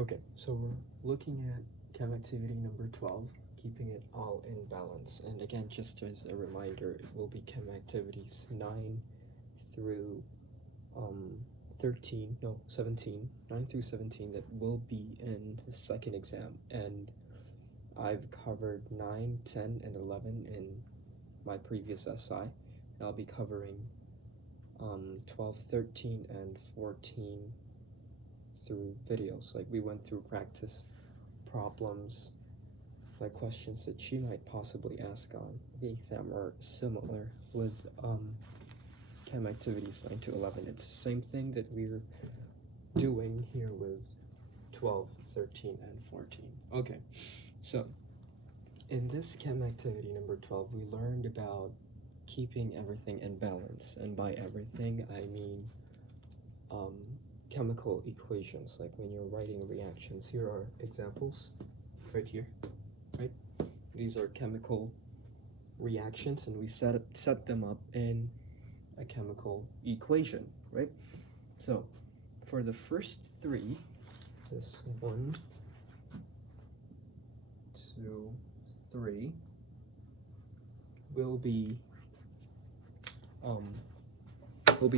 Okay, so we're looking at chem activity number 12, keeping it all in balance. And again, just as a reminder, it will be chem activities 9 through 9 through 17 that will be in the second exam. And I've covered 9, 10, and 11 in my previous SI. And I'll be covering 12, 13, and 14 through videos. Like we went through practice problems, like questions that she might possibly ask on the exam are similar with chem activities 9 to 11. It's the same thing that we're doing here with 12, 13, and 14. Okay, so in this chem activity number 12, we learned about keeping everything in balance, and by everything I mean chemical equations, like when you're writing reactions. Here are examples right here, right? These are chemical reactions, and we set them up in a chemical equation, right? So for the first three, this 1, 2, 3 will be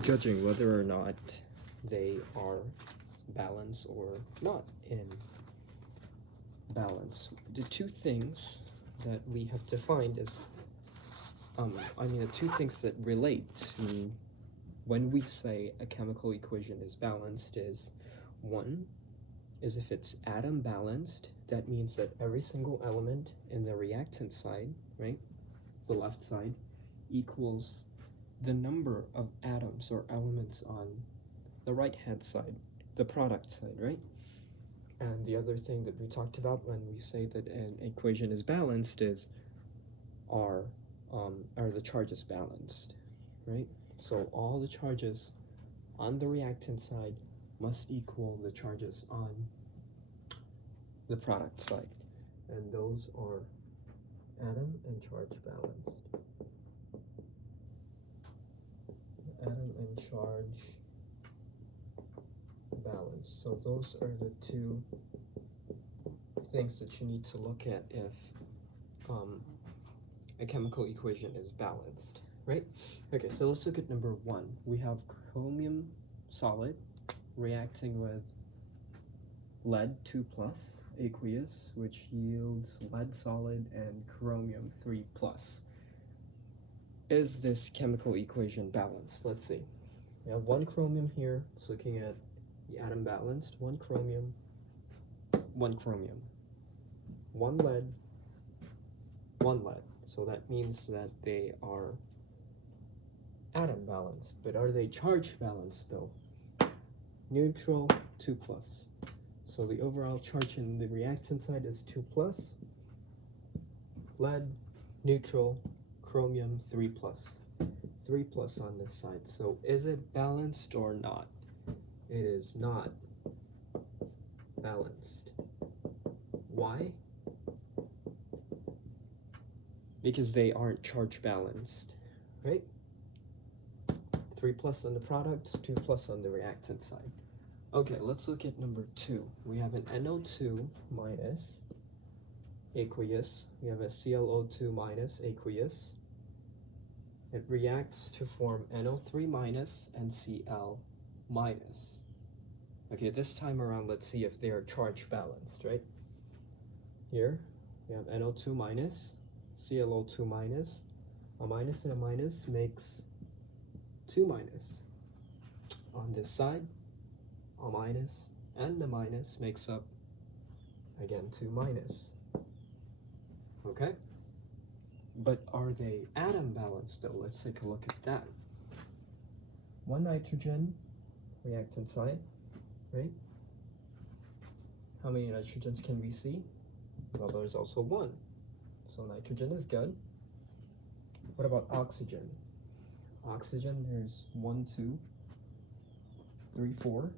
judging whether or not they are balanced or not in balance. The two things that we have to find is the two things that relate to when we say a chemical equation is balanced is, one is if it's atom balanced. That means that every single element in the reactant side, right, the left side, equals the number of atoms or elements on the right hand side, the product side, right? And the other thing that we talked about when we say that an equation is balanced is are the charges balanced, right? So all the charges on the reactant side must equal the charges on the product side, and those are atom and charge balanced. Atom and charge balance. So those are the two things that you need to look at if a chemical equation is balanced, right? Okay, so let's look at number 1. We have chromium solid reacting with lead 2+ aqueous, which yields lead solid and chromium 3+. Is this chemical equation balanced? Let's see. We have 1 chromium here. It's looking at the atom balanced. 1 chromium, 1 chromium. 1 lead, 1 lead. So that means that they are atom balanced. But are they charge balanced though? Neutral, 2+. So the overall charge in the reactant side is 2+. Lead, neutral, chromium 3+. 3+ on this side. So is it balanced or not? It is not balanced. Why? Because they aren't charge balanced, right? 3+ on the product, 2+ on the reactant side. Okay, let's look at number 2. We have an NO2 minus aqueous. We have a ClO2 minus aqueous. It reacts to form NO3 minus and Cl minus. Okay, this time around, let's see if they are charge balanced, right? Here, we have NO2 minus, ClO2 minus. A minus and a minus makes 2 minus. On this side, a minus and a minus makes up, again, 2 minus. Okay? But are they atom balanced though? Let's take a look at that. 1 nitrogen, reactant side, right? How many nitrogens can we see? Well, there's also 1. So nitrogen is good. What about oxygen? Oxygen, there's 1, 2, 3, 4.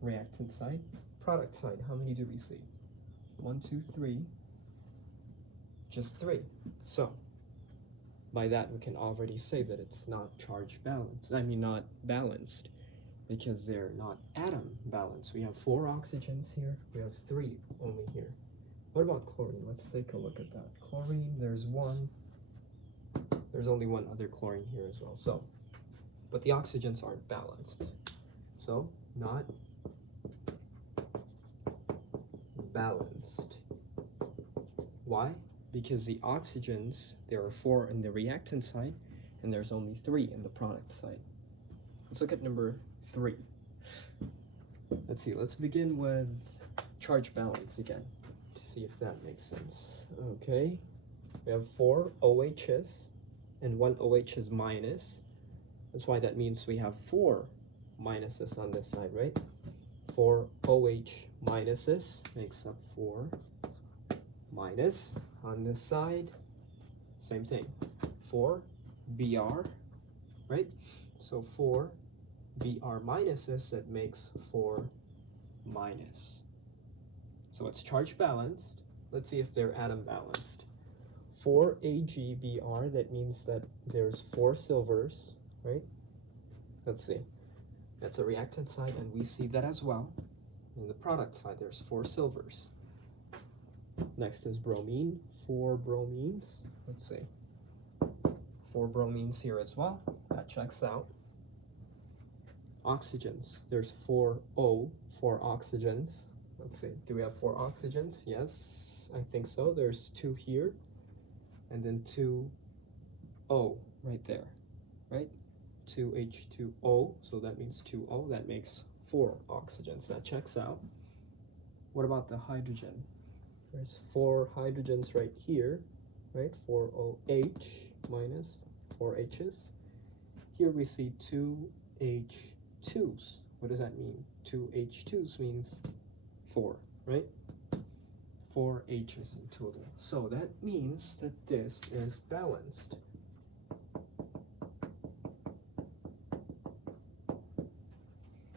Reactant side. Product side, how many do we see? 1, 2, 3. Just 3. So by that we can already say that it's not charge balanced. Not balanced. because they're not atom balanced. We have 4 oxygens here, we have 3 only here. What about chlorine? Let's take a look at that. Chlorine, there's only one other chlorine here as well. So, but the oxygens aren't balanced. So, not balanced. Why? Because the oxygens, there are 4 in the reactant side, and there's only 3 in the product side. Let's look at number 3. Let's see, let's begin with charge balance again, to see if that makes sense. Okay, we have 4 OHs, and 1 OH is minus. That's why that means we have 4 minuses on this side, right? 4 OH minuses makes up 4 minus. On this side, same thing, 4 Br, right? So 4 Br minuses, that makes 4 minus. So it's charge balanced. Let's see if they're atom balanced. 4 AgBr, that means that there's 4 silvers, right? Let's see. That's a reactant side, and we see that as well. In the product side, there's 4 silvers. Next is bromine, 4 bromines. Let's see. 4 bromines here as well. That checks out. Oxygens, there's 4 oxygens. Let's see, do we have 4 oxygens? Yes, I think so. There's 2 here, and then 2 O right there, right? 2 H2O, so that means 2 O. That makes 4 oxygens. That checks out. What about the hydrogen? There's 4 hydrogens right here, right? 4 OH minus 4 H's. Here we see 2 H2s. What does that mean? 2 H2s means 4, right? 4 H's in total. So that means that this is balanced.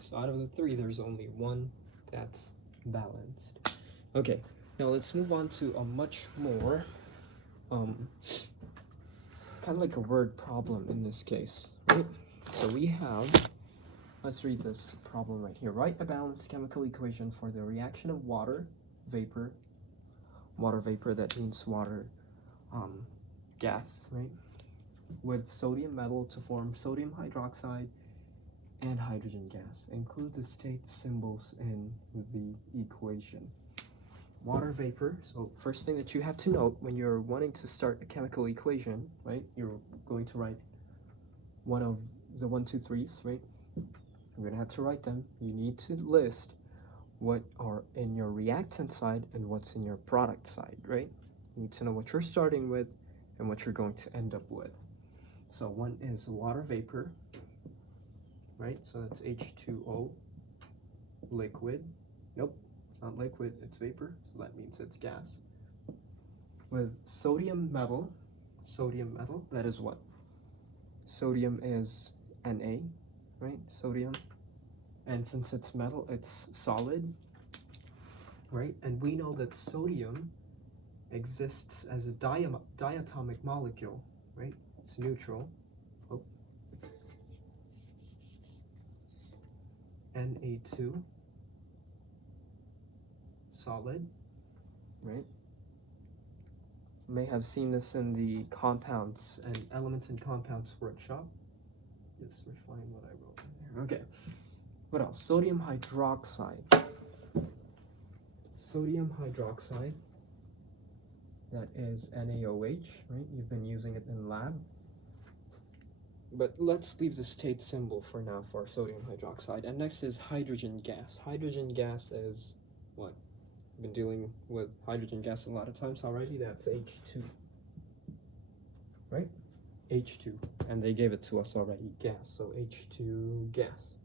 So out of the 3, there's only 1 that's balanced. Okay, now let's move on to a much more, kind of like a word problem in this case, right? So we have, let's read this problem right here. Write a balanced chemical equation for the reaction of water vapor, that means water, gas, right? With sodium metal to form sodium hydroxide and hydrogen gas. Include the state symbols in the equation. Water vapor, so first thing that you have to note when you're wanting to start a chemical equation, right? You're going to write one of the 1, 2, 3s, right? You're going to have to write them. You need to list what are in your reactant side and what's in your product side, right? You need to know what you're starting with and what you're going to end up with. So one is water vapor, right? So that's H2O, liquid. Nope, it's not liquid, it's vapor, so that means it's gas. With sodium metal, that is what? Sodium is Na, right? Sodium. And since it's metal, it's solid, right? And we know that sodium exists as a diatomic molecule, right? It's neutral. Oh. Na2, solid, right? You may have seen this in the compounds and elements and compounds workshop. Just refine what I wrote in there. Okay. What else? Sodium hydroxide. Sodium hydroxide, that is NaOH, right? You've been using it in lab. But let's leave the state symbol for now for sodium hydroxide. And next is hydrogen gas. Hydrogen gas is what? We've been dealing with hydrogen gas a lot of times already. That's H2, right? H2. And they gave it to us already, gas. So H2 gas.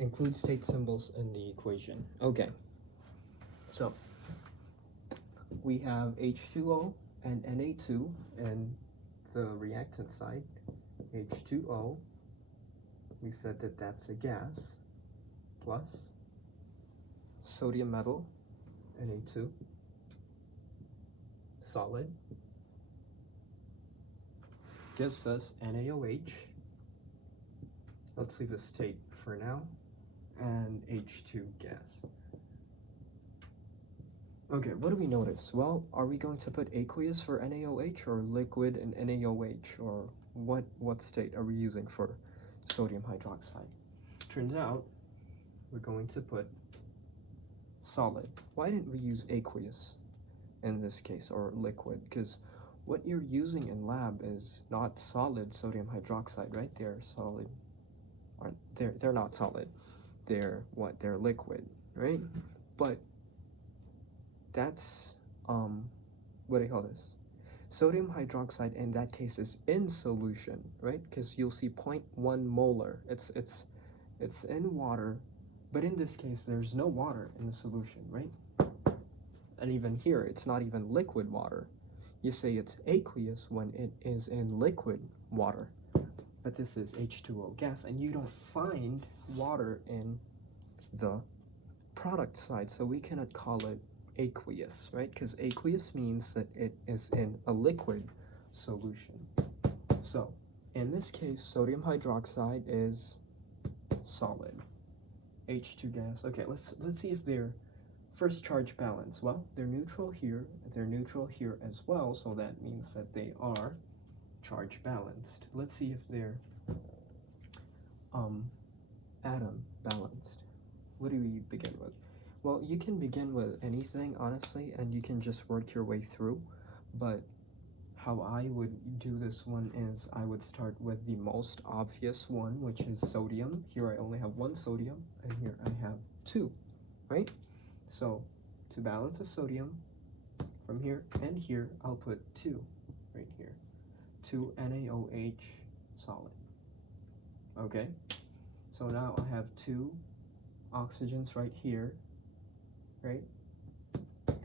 Include state symbols in the equation. Okay. So we have H2O and Na2 and the reactant side. H2O, we said that that's a gas, plus sodium metal, Na2, solid, gives us NaOH. Let's leave the state for now, and H2 gas. Okay, what do we notice? Well, are we going to put aqueous for NaOH or liquid in NaOH, or what state are we using for sodium hydroxide? Turns out we're going to put solid. Why didn't we use aqueous in this case, or liquid? Because what you're using in lab is not solid sodium hydroxide, right? They're solid. They're not solid. They're what? They're liquid, right? But that's what do you call this? Sodium hydroxide in that case is in solution, right? Because you'll see 0.1 molar. It's in water, but in this case there's no water in the solution, right? And even here it's not even liquid water. You say it's aqueous when it is in liquid water, but this is H2O gas, and you don't find water in the product side, so we cannot call it aqueous, right? Because aqueous means that it is in a liquid solution. So in this case, sodium hydroxide is solid. H2 gas. Okay, let's see if they're first charge balance. Well, they're neutral here as well, so that means that they are charge balanced. Let's see if they're atom balanced. What do we begin with? Well, you can begin with anything, honestly, and you can just work your way through, but how I would do this one is I would start with the most obvious one, which is sodium. Here I only have one sodium, and here I have two, right? So to balance the sodium, from here and here, I'll put 2 right here. 2 NaOH solid. Okay? So now I have 2 oxygens right here, right?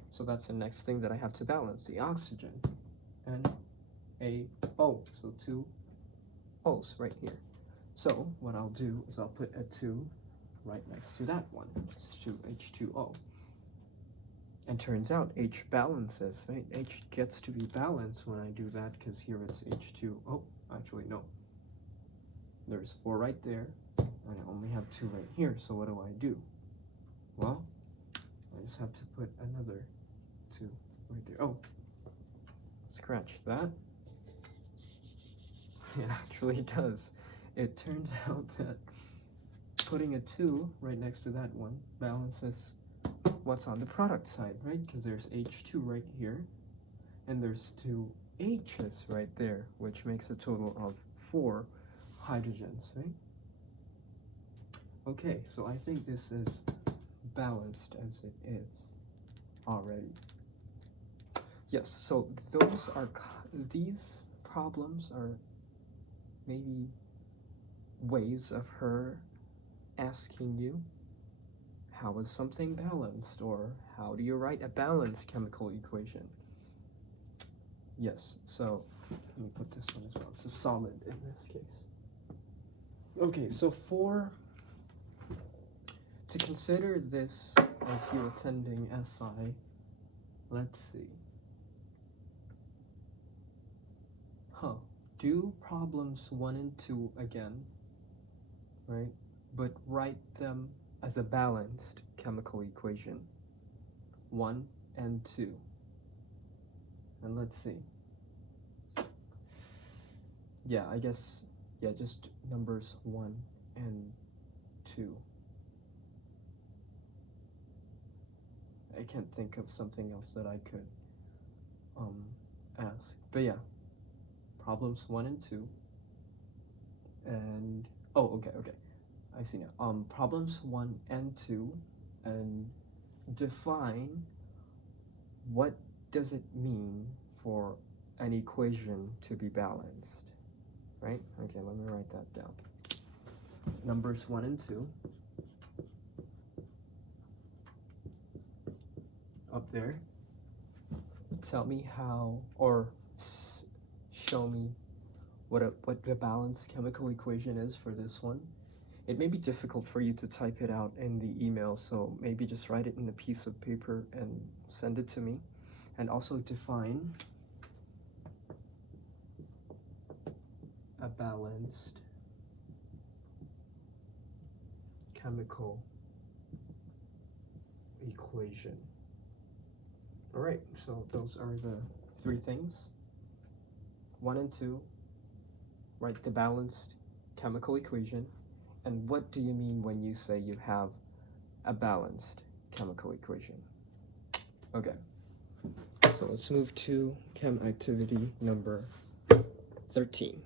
So that's the next thing that I have to balance, the oxygen. NaO, so 2 O's right here. So what I'll do is I'll put a 2 right next to that one, just to H2O. And turns out H balances, right? H gets to be balanced when I do that, because here it's H2O. Actually, no. There's 4 right there, and I only have 2 right here, so what do? Well, I just have to put another 2 right there. Oh, scratch that. It actually does. It turns out that putting a 2 right next to that one balances what's on the product side, right? Because there's H2 right here, and there's 2 H's right there, which makes a total of 4 hydrogens, right? Okay, so I think this is balanced as it is already. Yes, so these problems are maybe ways of her asking you, how is something balanced, or how do you write a balanced chemical equation? Yes, so let me put this one as well. It's a solid in this case. Okay, so to consider this as you attending SI, let's see. Do problems 1 and 2 again, right? But write them as a balanced chemical equation, 1 and 2. And let's see. Yeah, I guess, yeah, just numbers 1 and 2. I can't think of something else that I could ask. But yeah, problems 1 and 2. And, oh, okay. I see now. Problems 1 and 2, and define what does it mean for an equation to be balanced, right? Okay, let me write that down. Numbers 1 and 2. Up there. Tell me how, or show me what the balanced chemical equation is for this one. It may be difficult for you to type it out in the email, so maybe just write it in a piece of paper and send it to me. And also define a balanced chemical equation. Alright, so those are the 3 things. 1 and 2, write the balanced chemical equation. And what do you mean when you say you have a balanced chemical equation? Okay, so let's move to chem activity number 13.